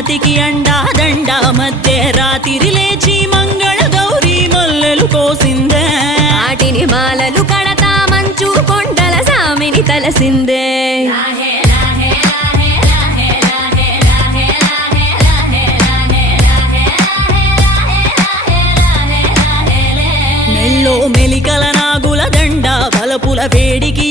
జాతికి అండా దండ మధ్య రాత్రి లేచి మంగళ గౌరీ మొల్లెలు కోసిందే వాటిని మాలలు కడతా మంచు కొండల సామిని తలసిందే మెల్లో మెలికల నాగుల దండ బలపుల వేడికి